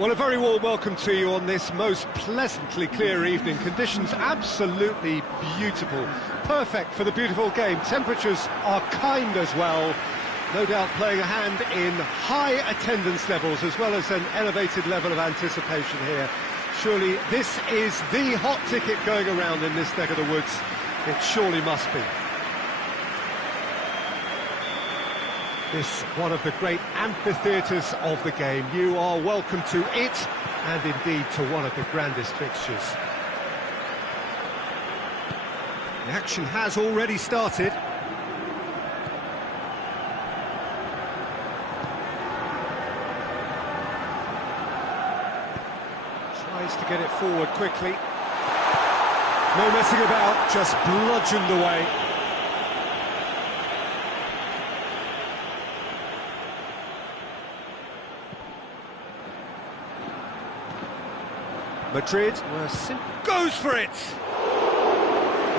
Well, a very warm welcome to you on this most pleasantly clear evening. Conditions absolutely beautiful. Perfect for the beautiful game. Temperatures are kind as well. No doubt playing a hand in high attendance levels as well as an elevated level of anticipation here. Surely this is the hot ticket going around in this neck of the woods. It surely must be. This one of the great amphitheatres of the game. You are welcome to it, and indeed to one of the grandest fixtures. The action has already started. Tries to get it forward quickly. No messing about, just bludgeoned away. Madrid goes for it!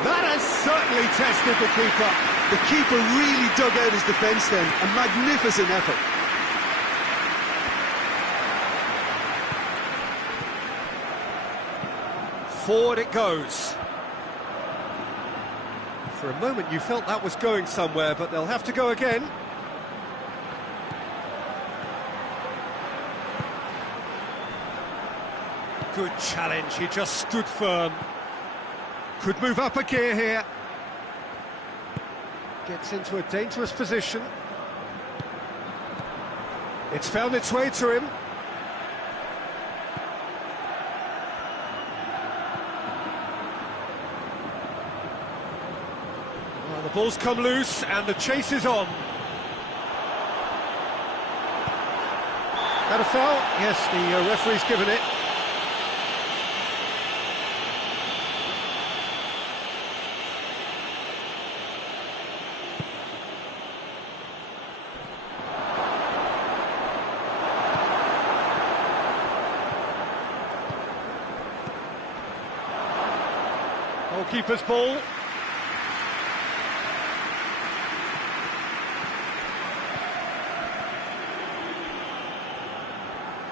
That has certainly tested the keeper. The keeper really dug out his defence then. A magnificent effort. Forward it goes. For a moment you felt that was going somewhere, but they'll have to go again. Good challenge, he just stood firm. Could move up a gear here. Gets into a dangerous position. It's found its way to him. Well, the ball's come loose and the chase is on. That a foul? Yes, the referee's given it. Goalkeeper's ball.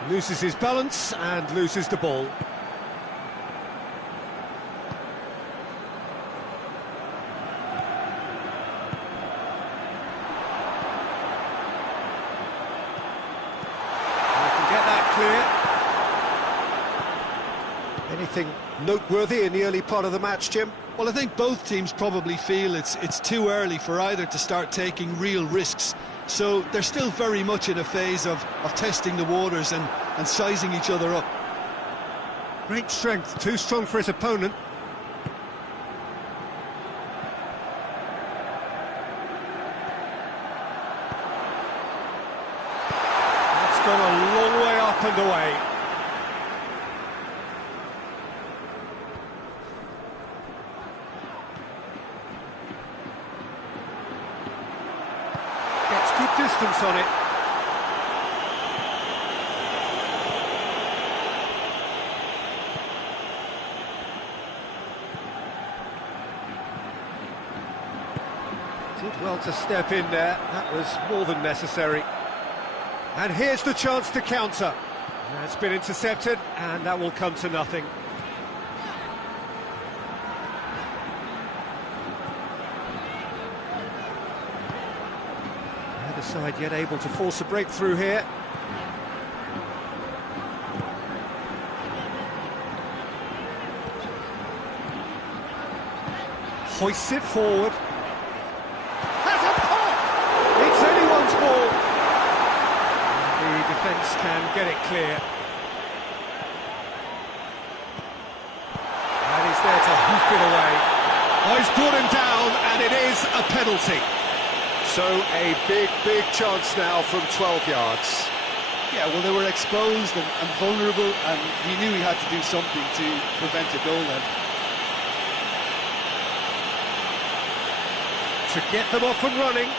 Loses his balance and loses the ball. Get that clear. Anything noteworthy in the early part of the match, Jim? Well, I think both teams probably feel it's too early for either to start taking real risks. So they're still very much in a phase of testing the waters and sizing each other up. Great strength, too strong for his opponent. That's gone a long way up and away. Gets good distance on it. Did well to step in there, that was more than necessary. And here's the chance to counter. That's been intercepted, and that will come to nothing. Neither side yet able to force a breakthrough here. Hoists it forward. Has a pop! It's anyone's ball. And the defence can get it clear. And he's there to hoof it away. Oh, he's brought him down, and it is a penalty. So a big chance now from 12 yards. Yeah, well, they were exposed and vulnerable, and he knew he had to do something to prevent a goal then. To get them off and running.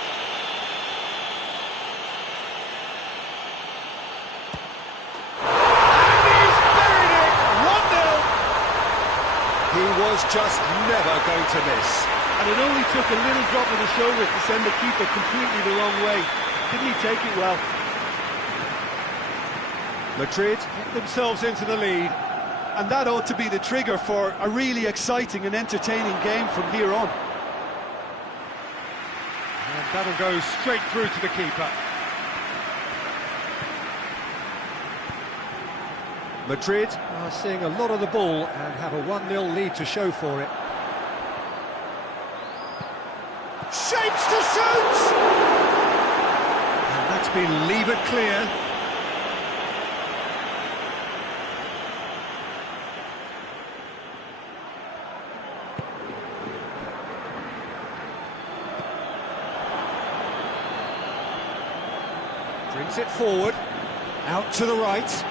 And he's buried it! 1-0! He was just never going to miss. And it only took a little drop of the shoulder to send the keeper completely the wrong way. Didn't he take it well? Madrid get themselves into the lead. And that ought to be the trigger for a really exciting and entertaining game from here on. And that'll go straight through to the keeper. Madrid are seeing a lot of the ball and have a 1-0 lead to show for it. Shapes to shoot! And that's been levered clear. Brings it forward, out to the right.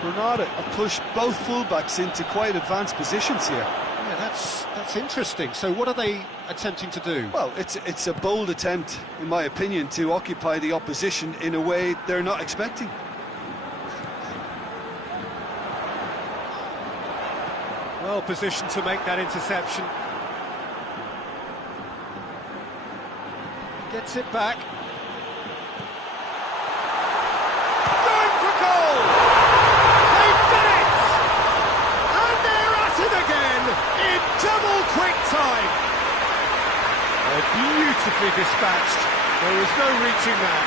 Granada have pushed both fullbacks into quite advanced positions here. Yeah, that's interesting. So what are they attempting to do? Well, it's a bold attempt, in my opinion, to occupy the opposition in a way they're not expecting. Well positioned to make that interception. Gets it back. Going for goal! They've done it! And they're at it again in double quick time. Oh, beautifully dispatched. There was no reaching that.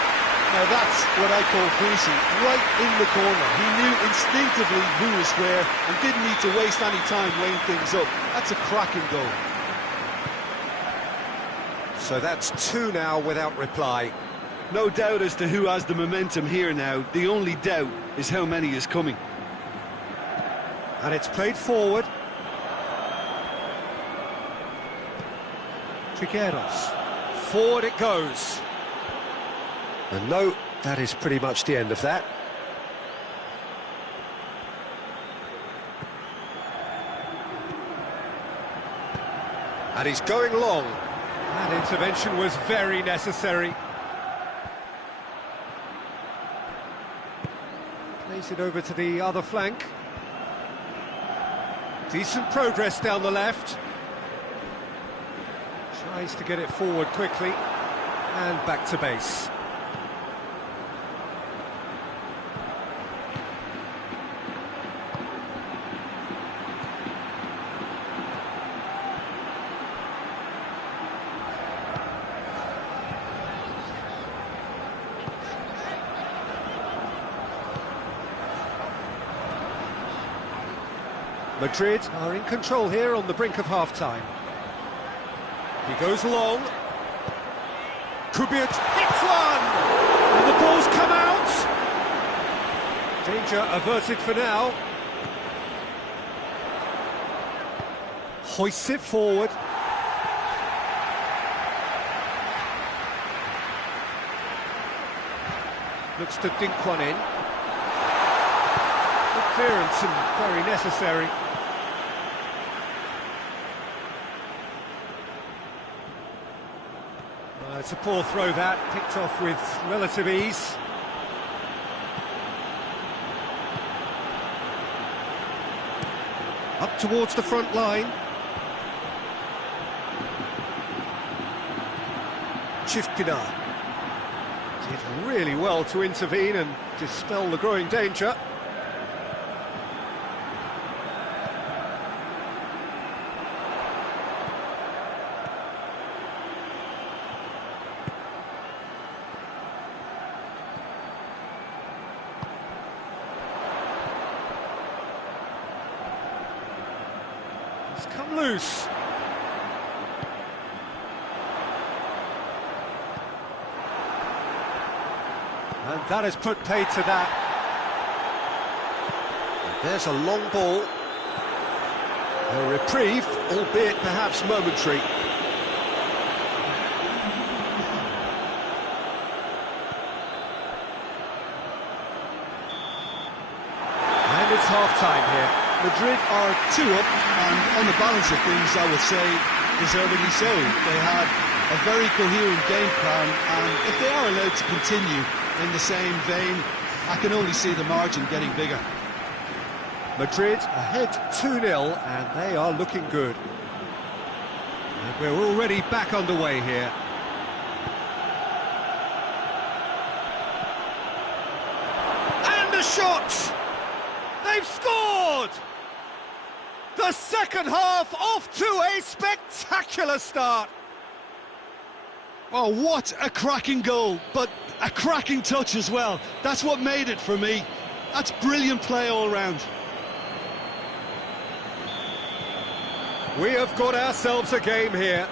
Now that's what I call finishing, right in the corner. He knew instinctively who was where and didn't need to waste any time weighing things up. That's a cracking goal. So that's 2 now without reply. No doubt as to who has the momentum here now. The only doubt is how many is coming. And it's played forward. Trigueros. Forward it goes. And no, that is pretty much the end of that. And he's going long. That intervention was very necessary. Plays it over to the other flank. Decent progress down the left. Tries to get it forward quickly. And back to base. Madrid are in control here on the brink of half-time. He goes long. Kubic hits one! And the ball's come out! Danger averted for now. Hoists it forward. Looks to dink one in. Good clearance and very necessary. It's a poor throw that, picked off with relative ease. Up towards the front line. Chifkina did really well to intervene and dispel the growing danger. Come loose. And that has put paid to that. And there's a long ball. A reprieve, albeit perhaps momentary. And it's half-time here. Madrid are 2 up, and on the balance of things, I would say, deservedly so. They had a very coherent game plan, and if they are allowed to continue in the same vein, I can only see the margin getting bigger. Madrid ahead 2-0, and they are looking good. And we're already back underway here. shot! They've scored! The second half off to a spectacular start. Oh, what a cracking goal, but a cracking touch as well. That's what made it for me. That's brilliant play all round. We have got ourselves a game here.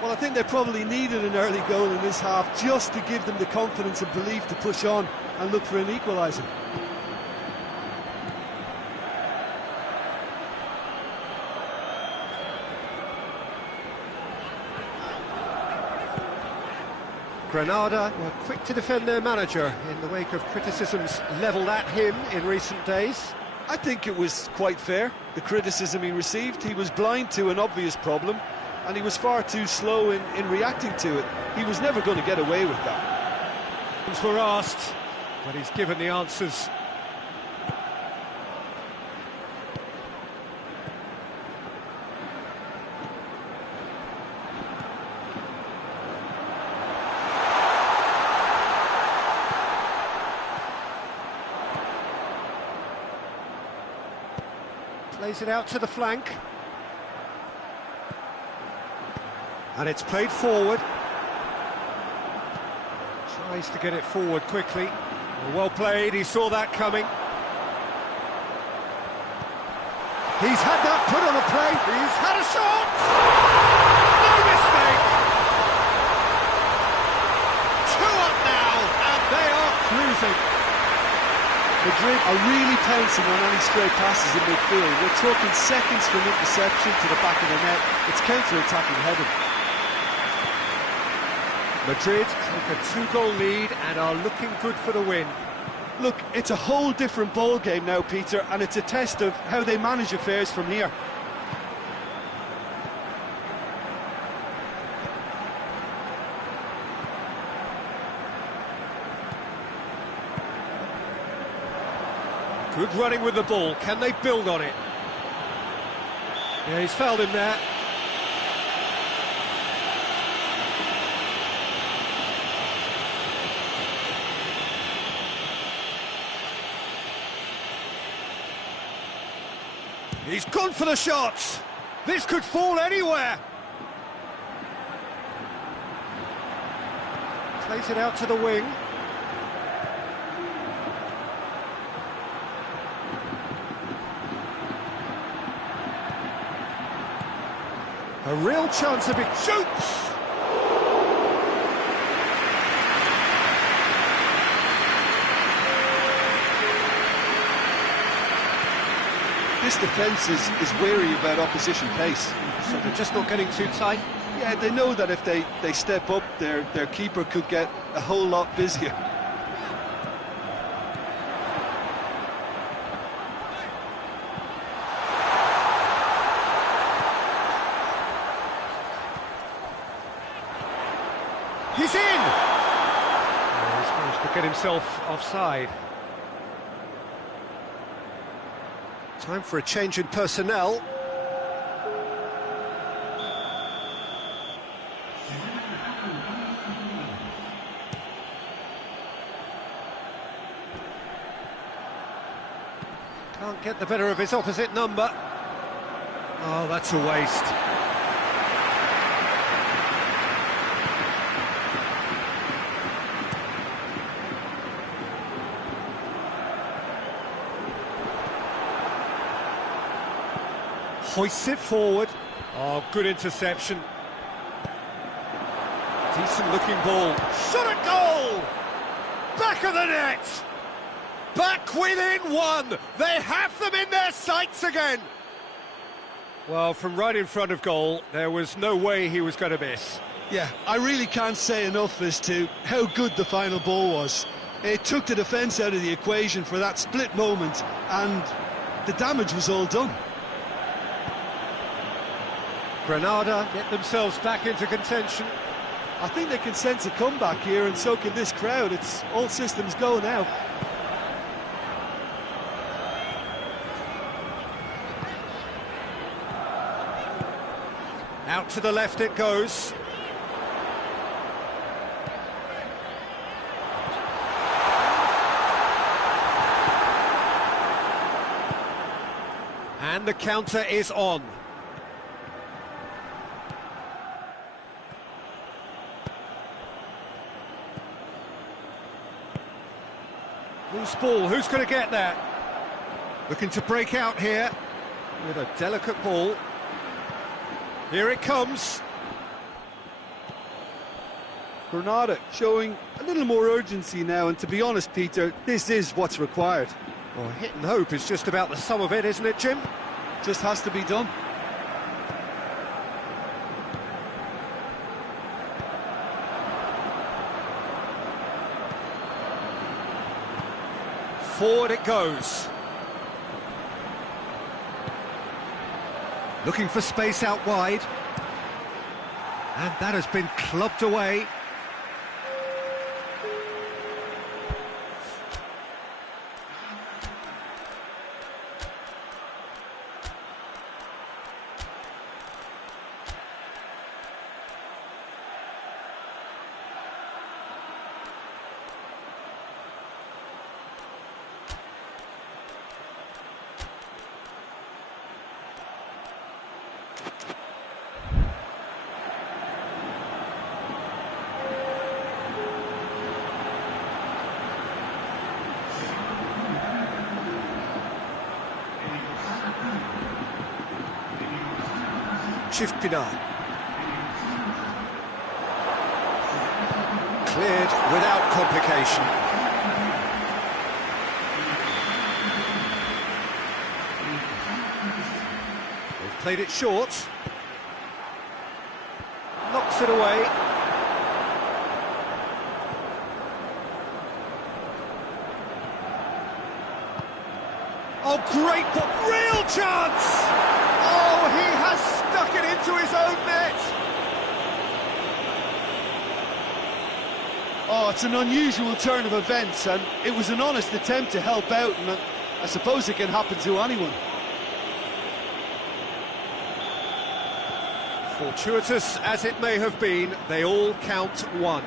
Well, I think they probably needed an early goal in this half just to give them the confidence and belief to push on and look for an equaliser. Granada were quick to defend their manager in the wake of criticisms levelled at him in recent days. I think it was quite fair, the criticism he received. He was blind to an obvious problem, and he was far too slow in reacting to it. He was never going to get away with that. Were asked, but he's given the answers. Plays it out to the flank. And it's played forward. Tries to get it forward quickly. Well played, he saw that coming. He's had that put on a play. He's had a shot! No mistake! 2 up now, and they are cruising. Madrid are really pouncing on any stray passes in midfield. We're talking seconds from interception to the back of the net. It's counter-attacking heading. Madrid take a 2-goal lead and are looking good for the win. Look, it's a whole different ball game now, Peter, and it's a test of how they manage affairs from here. Good running with the ball. Can they build on it? Yeah, he's fouled him there. He's gone for the shots. This could fall anywhere. Plays it out to the wing. A real chance of it. Shoots! This defence is wary about opposition pace. So they're just not getting too tight? Yeah, they know that if they step up, their keeper could get a whole lot busier. He's in! Oh, he's managed to get himself offside. Time for a change in personnel. Can't get the better of his opposite number. Oh, that's a waste. Hoists it forward. Oh, good interception. Decent looking ball. Shot at goal! Back of the net! Back within 1! They have them in their sights again! Well, from right in front of goal, there was no way he was going to miss. Yeah, I really can't say enough as to how good the final ball was. It took the defence out of the equation for that split moment, and the damage was all done. Granada get themselves back into contention. I think they can sense a comeback here, and so can this crowd. It's all systems go now. Out to the left it goes. And the counter is on. Loose ball, who's going to get there? Looking to break out here with a delicate ball. Here it comes. Granada showing a little more urgency now, and to be honest, Peter, this is what's required. Well, hit and hope is just about the sum of it, isn't it, Jim? Just has to be done. Forward it goes. Looking for space out wide. And that has been clubbed away. Shiftina. Cleared without complication. They've played it short. Knocks it away. Oh, great, but real chance! Oh, he has stuck it into his own net! Oh, it's an unusual turn of events, and it was an honest attempt to help out, and I suppose it can happen to anyone. Fortuitous as it may have been, they all count one.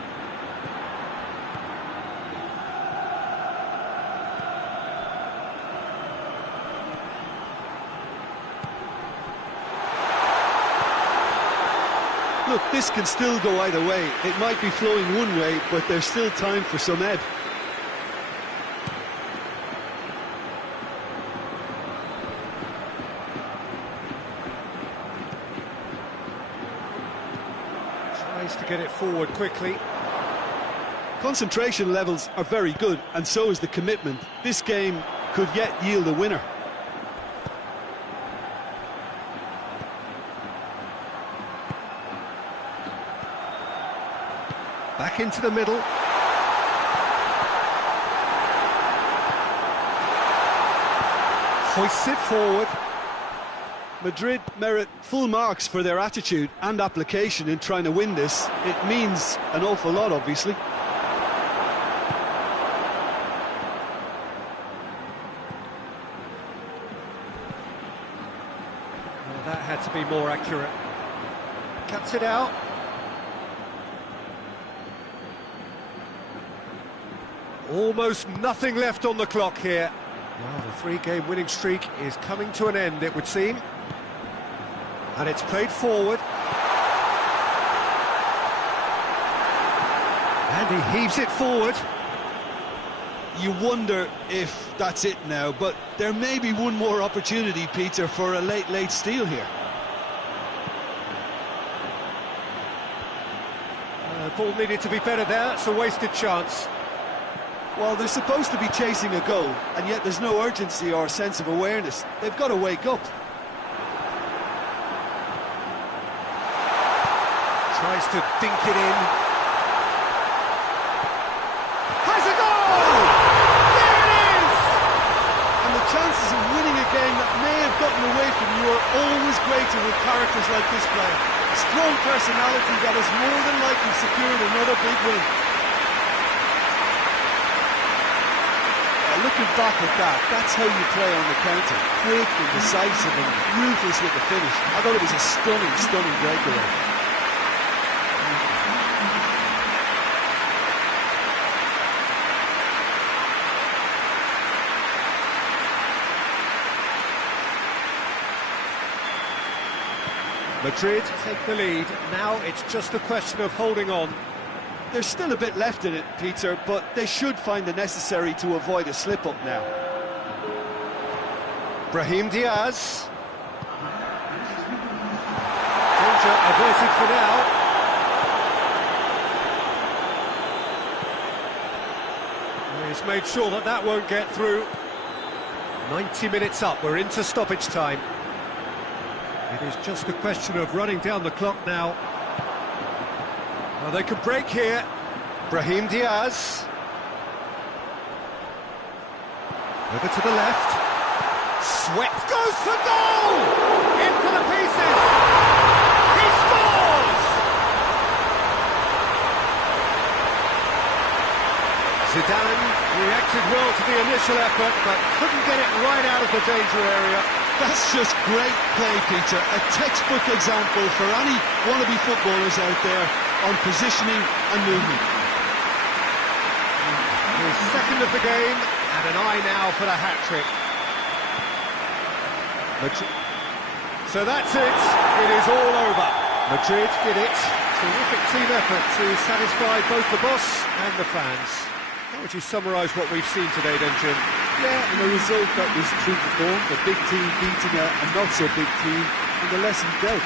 Look, this can still go either way. It might be flowing one way, but there's still time for some ebb. Tries to get it forward quickly. Concentration levels are very good, and so is the commitment. This game could yet yield a winner. Back into the middle. Hoists it forward. Madrid merit full marks for their attitude and application in trying to win this. It means an awful lot, obviously. Well, that had to be more accurate. Cuts it out. Almost nothing left on the clock here. Well, the three-game winning streak is coming to an end, it would seem. And it's played forward. And he heaves it forward. You wonder if that's it now, but there may be one more opportunity, Peter, for a late steal here. Ball needed to be better there, it's a wasted chance. Well, they're supposed to be chasing a goal, and yet there's no urgency or sense of awareness. They've got to wake up. Tries to dink it in. Has a goal! There it is! And the chances of winning a game that may have gotten away from you are always greater with characters like this player. A strong personality that has more than likely secured another big win. Looking back at that, that's how you play on the counter. Quick and decisive and ruthless with the finish. I thought it was a stunning breakaway. Madrid take the lead. Now it's just a question of holding on. There's still a bit left in it, Peter, but they should find the necessary to avoid a slip-up now. Brahim Diaz. Danger averted for now. He's made sure that that won't get through. 90 minutes up, we're into stoppage time. It is just a question of running down the clock now. Well, they could break here. Brahim Diaz. Over to the left. Swept goes for goal! In for the pieces! He scores! Zidane reacted well to the initial effort, but couldn't get it right out of the danger area. That's just great play, Peter. A textbook example for any wannabe footballers out there on positioning and movement. His second of the game, and an eye now for the hat-trick. So that's it. It is all over. Madrid did it. Terrific team effort to satisfy both the boss and the fans. How would you summarise what we've seen today then, Jim? Yeah, and a result that was true to form. A big team beating a not-so-big team, and the lesson dealt.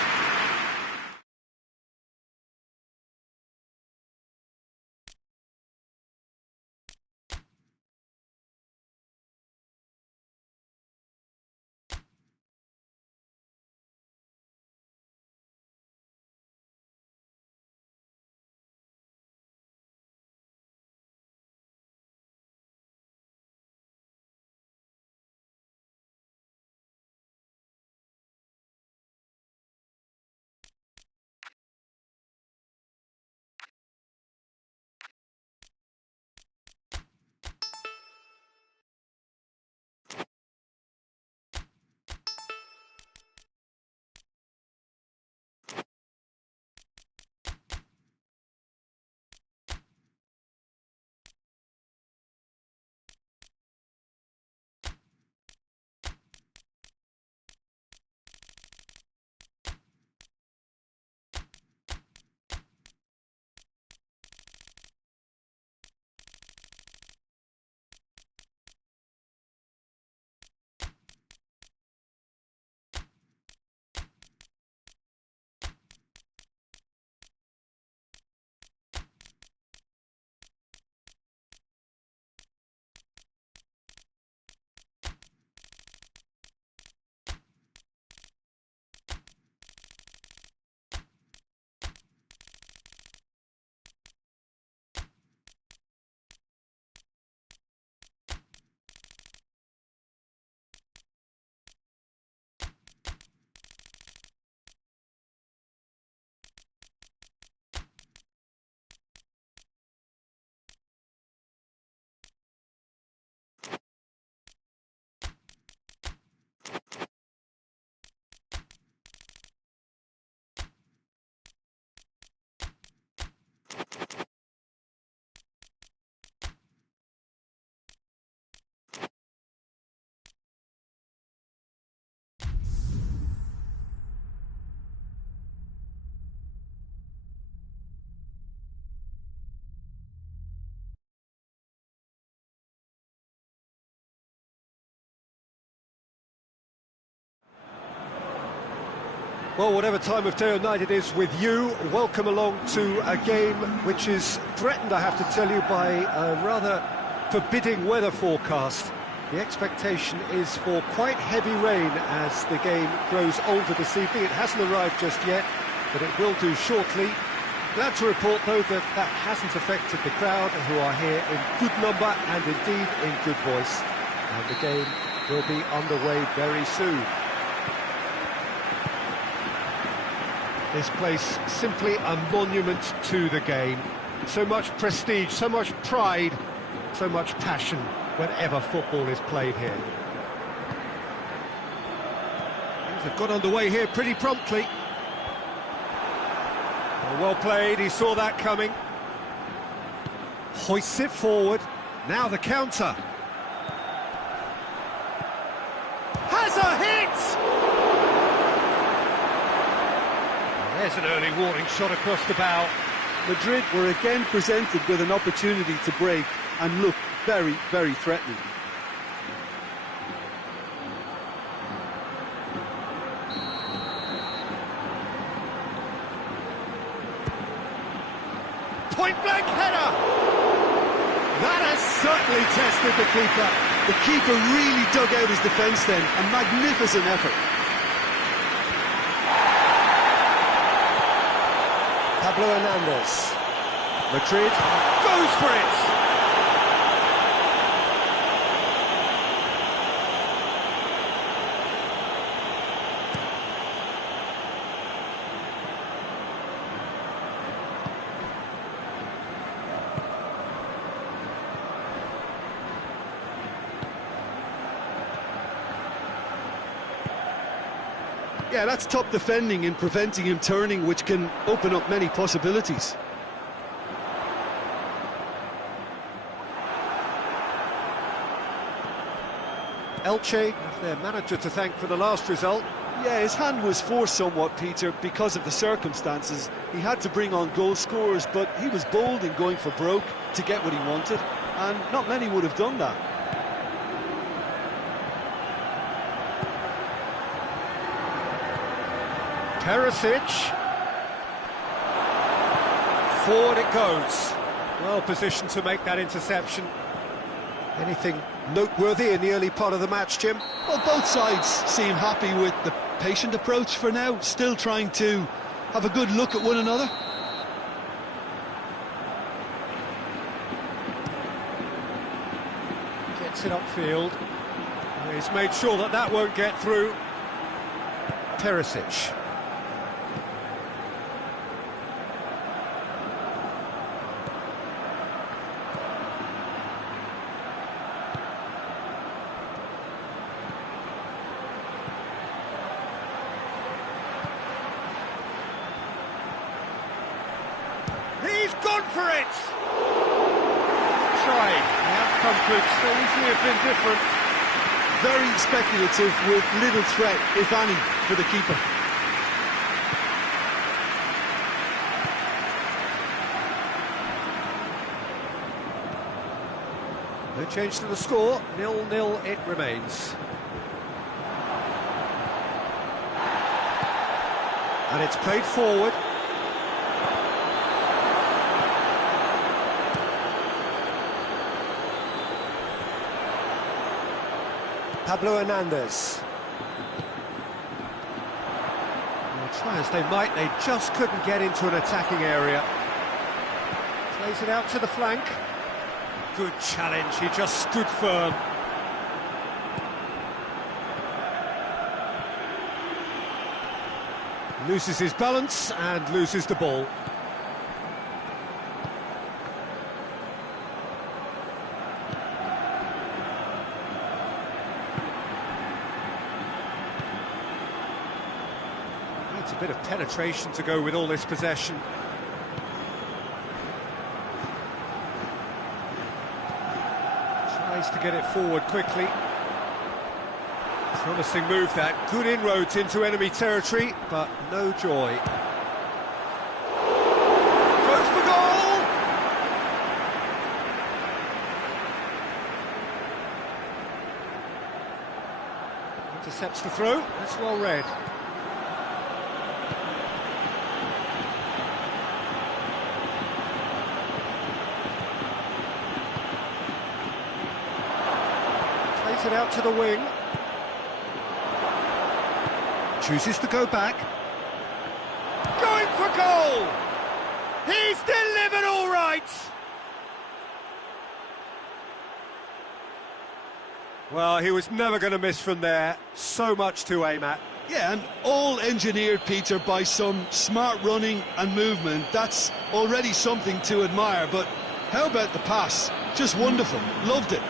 Well, whatever time of day or night it is with you, welcome along to a game which is threatened, I have to tell you, by a rather forbidding weather forecast. The expectation is for quite heavy rain as the game grows older this evening. It hasn't arrived just yet, but it will do shortly. Glad to report, though, that that hasn't affected the crowd, who are here in good number and indeed in good voice. And the game will be underway very soon. This place simply a monument to the game. So much prestige, so much pride, so much passion whenever football is played here. Things have got underway here pretty promptly. Well played, he saw that coming. Hoists it forward. Now the counter. Has a hit! There's an early warning shot across the bow. Madrid were again presented with an opportunity to break and look very, very threatening. Point-blank header! That has certainly tested the keeper. The keeper really dug out his defence then, a magnificent effort. Pablo Hernandez. Madrid goes for it! Yeah, that's top defending in preventing him turning, which can open up many possibilities. Elche have their manager to thank for the last result. Yeah, his hand was forced somewhat, Peter, because of the circumstances. He had to bring on goal scorers, but he was bold in going for broke to get what he wanted, and not many would have done that. Perisic. Forward it goes. Well positioned to make that interception. Anything noteworthy in the early part of the match, Jim? Well, both sides seem happy with the patient approach for now, still trying to have a good look at one another. Gets it upfield. He's made sure that that won't get through. Perisic. He's gone for it! Try. The outcome could so easily have been different. Very speculative with little threat, if any, for the keeper. No change to the score, 0-0 it remains. And it's played forward. Pablo Hernandez. Well, try as they might, they just couldn't get into an attacking area. Plays it out to the flank. Good challenge, he just stood firm. Loses his balance and loses the ball. Needs a bit of penetration to go with all this possession. Tries to get it forward quickly. Promising move that, good inroads into enemy territory, but no joy. Goes for goal! Intercepts the throw, that's well read. Plays it out to the wing. Chooses to go back. Going for goal! He's delivered all right! Well, he was never going to miss from there. So much to aim at. Yeah, and all engineered, Peter, by some smart running and movement. That's already something to admire, but how about the pass? Just wonderful. Loved it.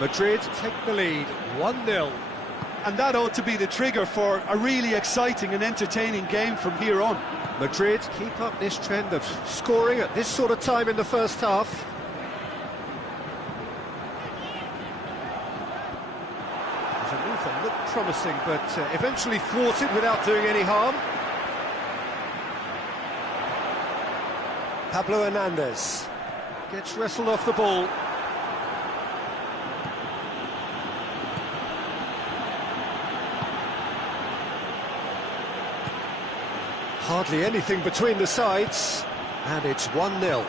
Madrid take the lead, 1-0. and that ought to be the trigger for a really exciting and entertaining game from here on. Madrid keep up this trend of scoring at this sort of time in the first half. There's a move that looked promising, but eventually thwarted without doing any harm. Pablo Hernandez gets wrestled off the ball. Hardly anything between the sides, and it's 1-0.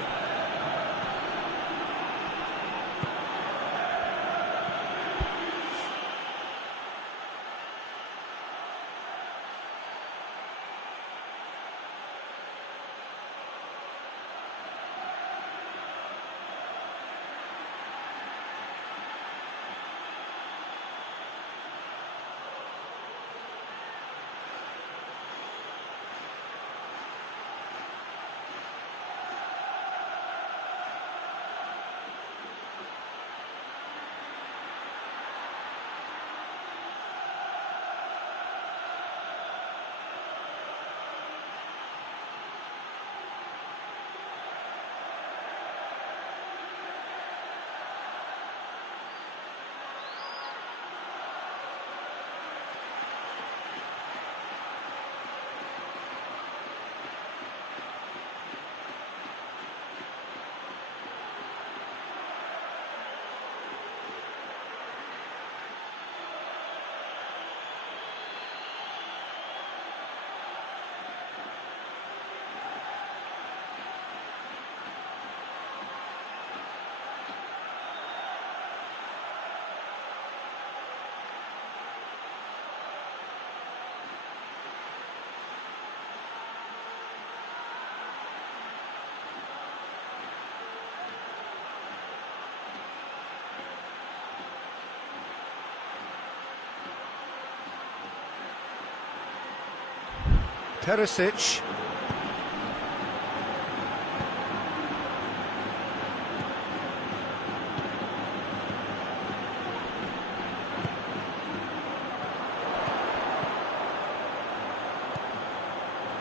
Perisic.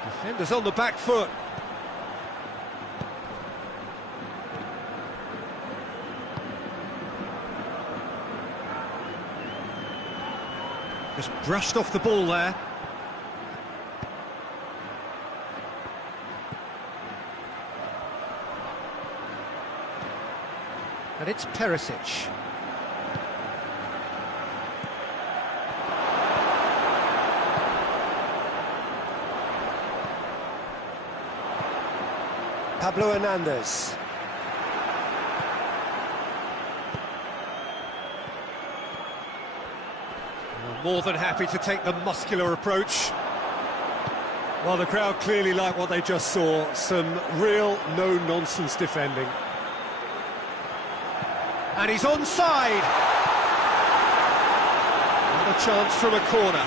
Defenders on the back foot. Just brushed off the ball there. And it's Perisic. Pablo Hernandez. More than happy to take the muscular approach. Well, the crowd clearly like what they just saw. Some real no-nonsense defending. And he's onside. Another chance from a corner.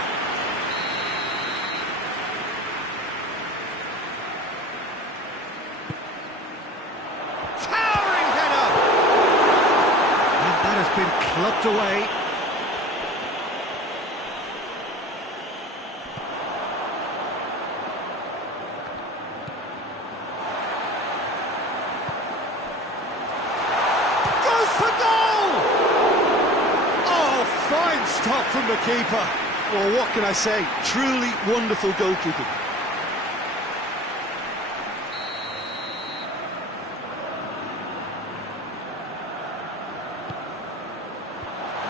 Towering header! And that has been clubbed away. Stop from the keeper. Well, what can I say? Truly wonderful goalkeeping.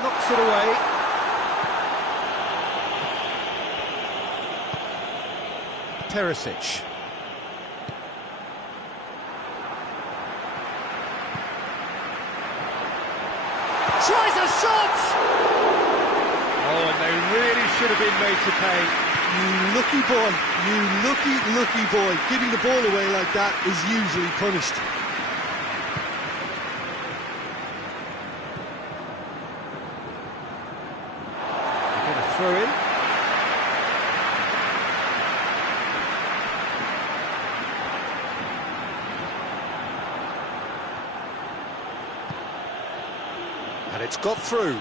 Knocks it away. Perisic. Tries a shot! Oh, and they really should have been made to pay. You lucky boy, you lucky boy. Giving the ball away like that is usually punished. Going to throw in. And it's got through.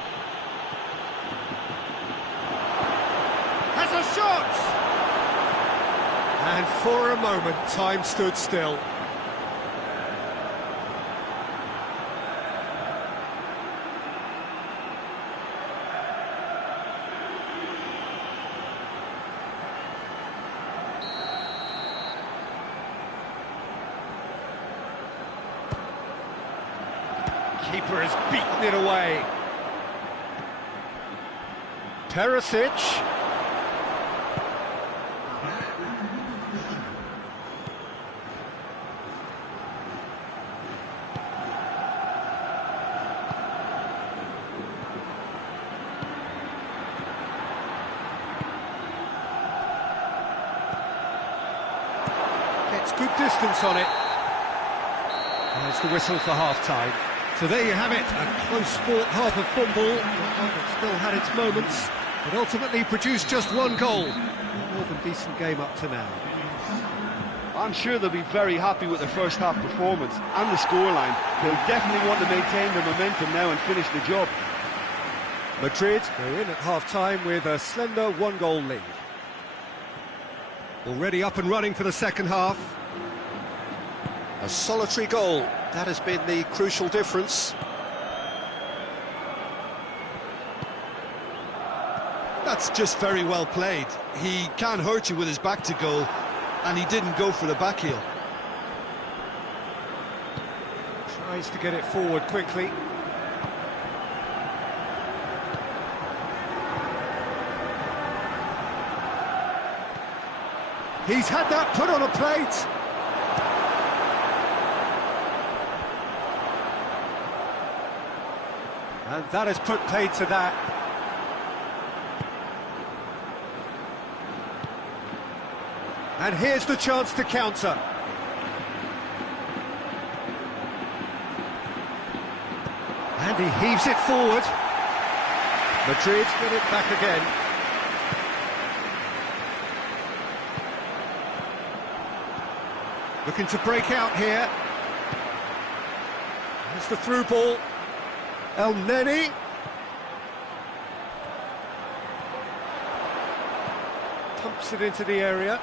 And for a moment, time stood still. Keeper has beaten it away. Perisic. Gets good distance on it. There's the whistle for half-time. So there you have it, a close-fought half of football. It still had its moments, but ultimately produced just one goal. A more than decent game up to now. I'm sure they'll be very happy with their first half performance and the scoreline. They'll definitely want to maintain their momentum now and finish the job. Madrid go in at half-time with a slender one-goal lead. Already up and running for the second half. A solitary goal, that has been the crucial difference. That's just very well played. He can't hurt you with his back to goal, and he didn't go for the back heel. Tries to get it forward quickly. He's had that put on a plate. And that has put paid to that. And here's the chance to counter. And he heaves it forward. Madrid get it back again. Looking to break out here. There's the through ball. El Neni. Pumps it into the area.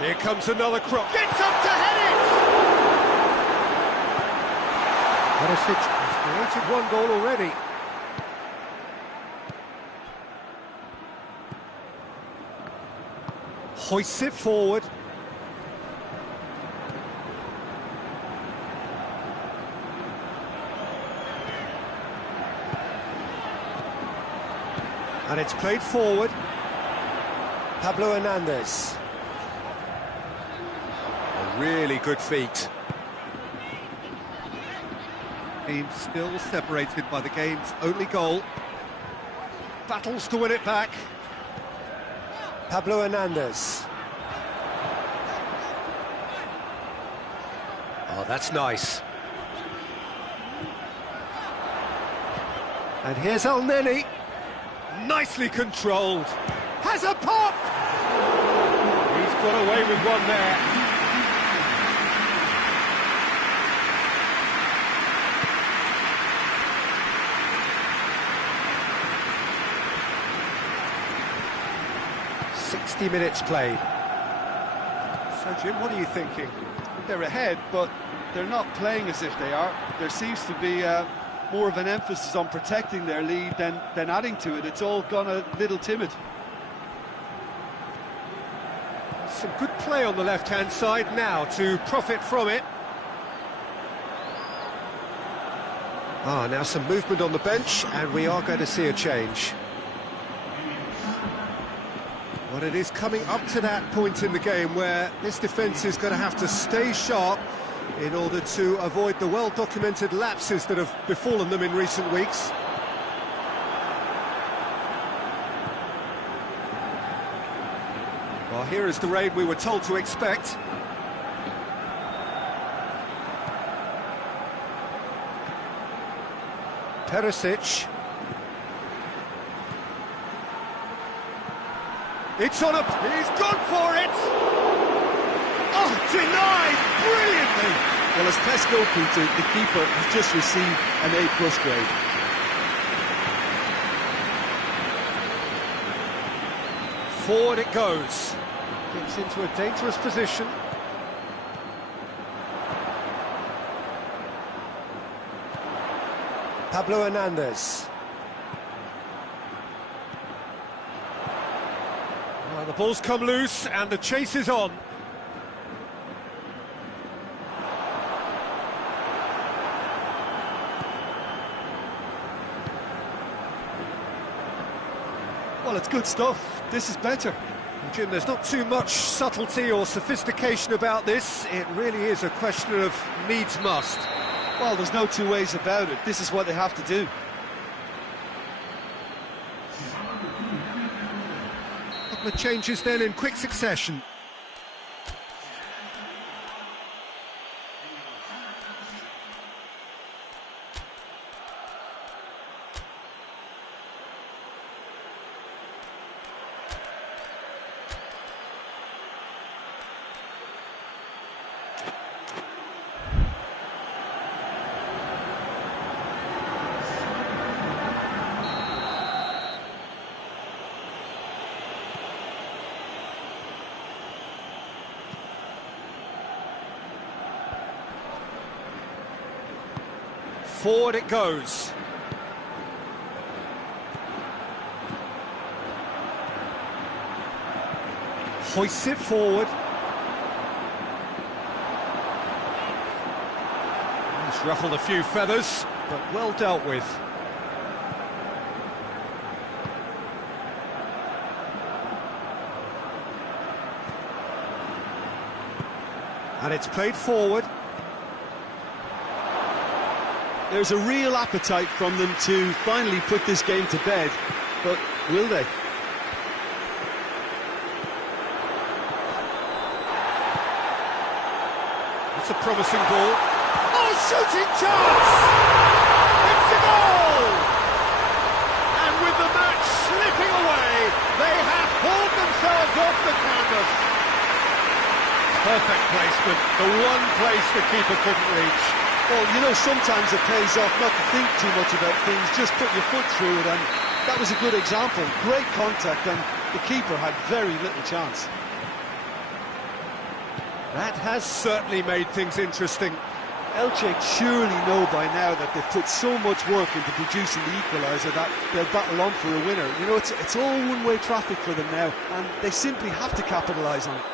Here comes another cross. Gets up to head it! Perisic has created one goal already. Hoists it forward. And it's played forward. Pablo Hernandez. A really good feat. Team still separated by the game's only goal. Battles to win it back. Pablo Hernandez. Oh, that's nice. And here's El Neni. Nicely controlled. Has a pop! He's got away with one there. Minutes played. So, Jim, what are you thinking? They're ahead, but they're not playing as if they are. There seems to be more of an emphasis on protecting their lead than adding to it. It's all gone a little timid. Some good play on the left-hand side now to profit from it. Now some movement on the bench, and we are going to see a change. But it is coming up to that point in the game where this defence is going to have to stay sharp in order to avoid the well-documented lapses that have befallen them in recent weeks. Well, here is the raid we were told to expect. Perisic. It's on he's gone for it! Oh, denied brilliantly! Well, as test goalkeeper, the keeper has just received an A+ grade. Forward it goes. Gets into a dangerous position. Pablo Hernandez. Well, the ball's come loose and the chase is on. Well, it's good stuff. This is better. Jim, there's not too much subtlety or sophistication about this. It really is a question of needs must. Well, there's no two ways about it. This is what they have to do. A couple of changes then in quick succession. Forward it goes. Hoists it forward. He's ruffled a few feathers, but well dealt with. And it's played forward. There's a real appetite from them to finally put this game to bed, but will they? It's a promising ball. Oh, shooting chance! It's a goal! And with the match slipping away, they have hauled themselves off the canvas. Perfect placement, the one place the keeper couldn't reach. Well, you know, sometimes it pays off not to think too much about things, just put your foot through it, and that was a good example. Great contact, and the keeper had very little chance. That has certainly made things interesting. Elche surely know by now that they've put so much work into producing the equaliser that they'll battle on for a winner. You know, it's all one-way traffic for them now, and they simply have to capitalise on it.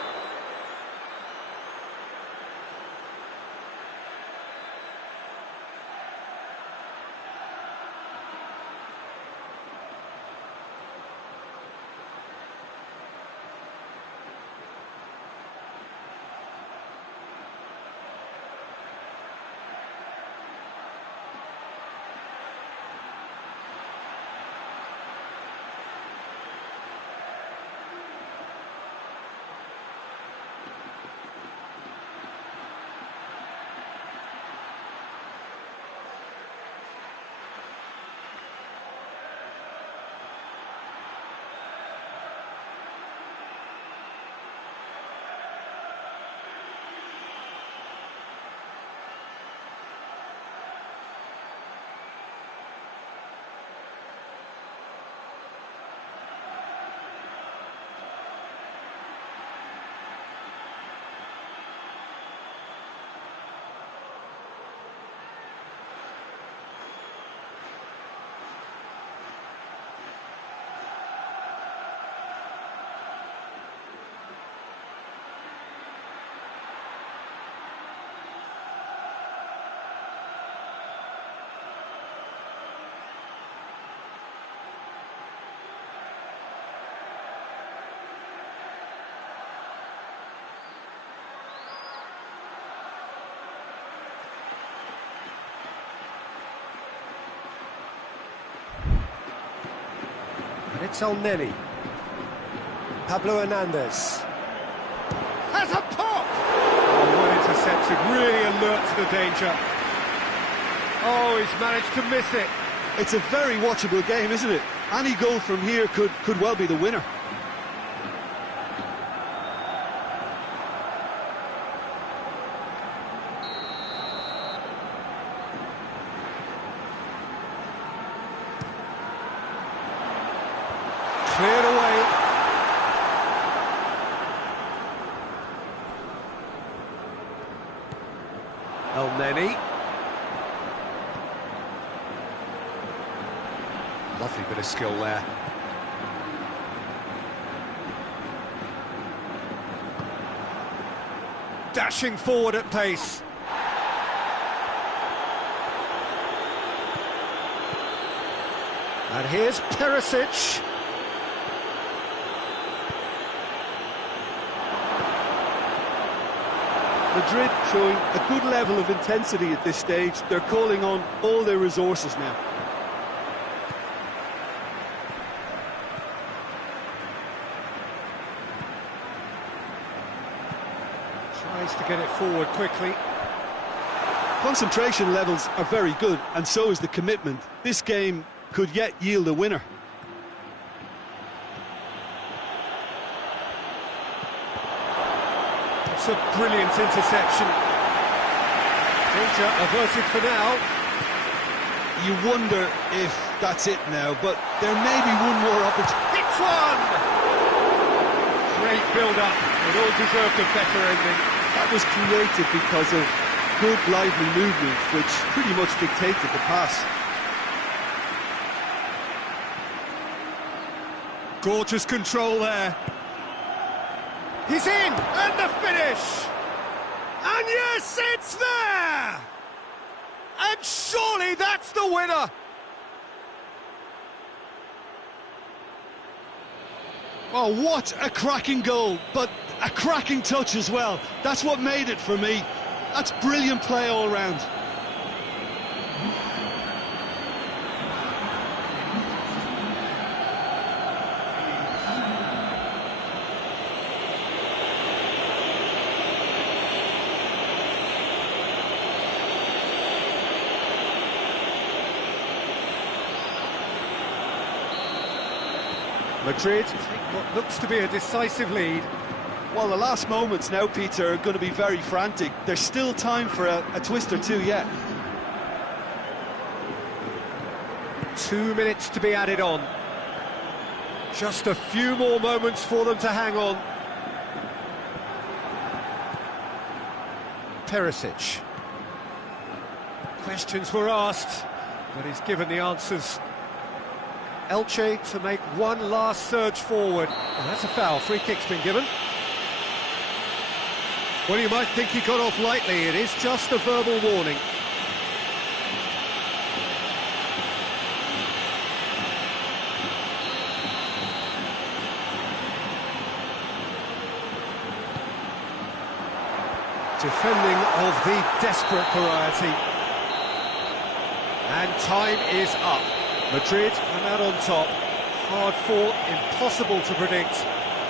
It's El Neni. Pablo Hernandez. Has a pop! Oh, well intercepted, really alert to the danger. Oh, he's managed to miss it. It's a very watchable game, isn't it? Any goal from here could well be the winner. Cleared away. Nenny. Lovely bit of skill there. Dashing forward at pace. And here's Perisic. Madrid showing a good level of intensity at this stage. They're calling on all their resources now. Tries to get it forward quickly. Concentration levels are very good, and so is the commitment. This game could yet yield a winner. It's a brilliant interception. Danger averted for now. You wonder if that's it now, but there may be one more opportunity. Hits one! Great build-up. It all deserved a better ending. That was created because of good, lively movement, which pretty much dictated the pass. Gorgeous control there. He's in, and the finish! And yes, it's there! And surely that's the winner! Oh, what a cracking goal, but a cracking touch as well. That's what made it for me. That's brilliant play all round. Madrid take what looks to be a decisive lead. Well, the last moments now, Peter, are going to be very frantic. There's still time for a twist or two yet. 2 minutes to be added on. Just a few more moments for them to hang on. Perisic. Questions were asked, but he's given the answers. Elche to make one last surge forward. And that's a foul. Free kick's been given. Well, you might think he got off lightly. It is just a verbal warning. Defending of the desperate variety. And time is up. Madrid come out on top. Hard fought, impossible to predict.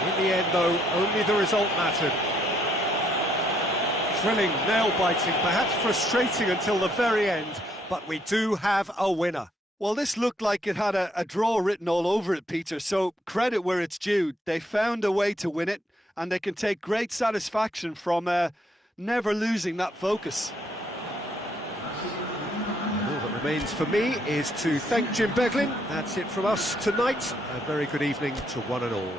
In the end, though, only the result mattered. Thrilling, nail-biting, perhaps frustrating until the very end, but we do have a winner. Well, this looked like it had a draw written all over it, Peter, so credit where it's due. They found a way to win it, and they can take great satisfaction from never losing that focus. All that remains for me is to thank Jim Beglin. That's it from us tonight. A very good evening to one and all.